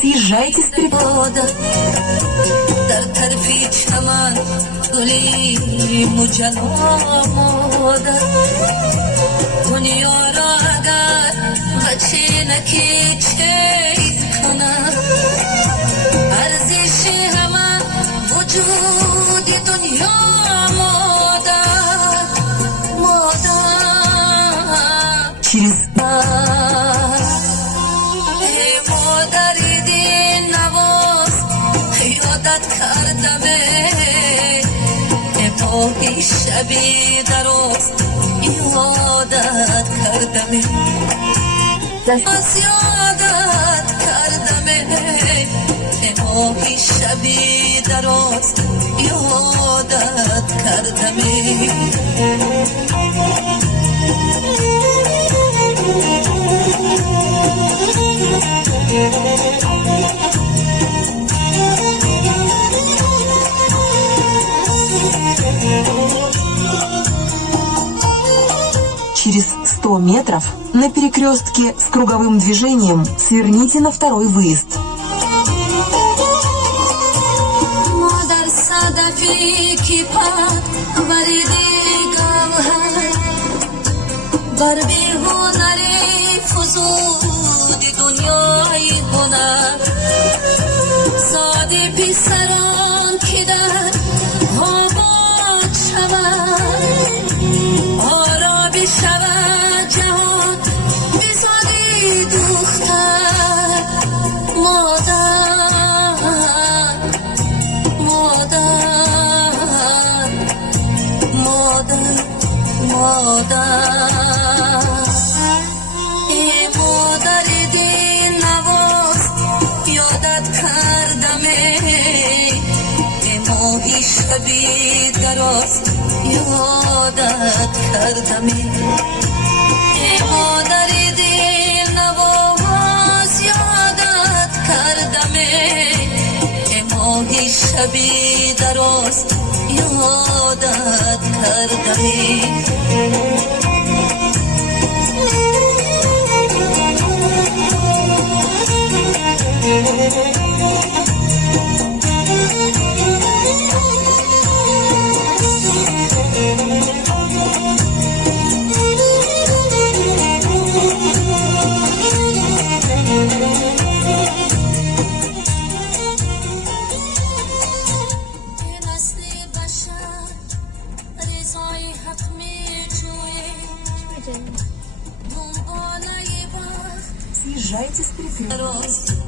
Съезжайте с перехода. در طرفی چمن گلی مجنب دنیا را اگر بچه نکی چید کنم ارزش همه وجود دنیا مادر через ماهی شبی درست یادت کردمه از یادت کردمه ماهی شبی درست یادت کردمه Через 100 метров на перекрестке с круговым движением сверните на второй выезд. مادر دین نواز یادت کردمه ماهی شبی دراز یادت کردمه مادر دین نواز یادت کردمه ماهی شبی دراز یادت کردمه Съезжайте с перекрестка.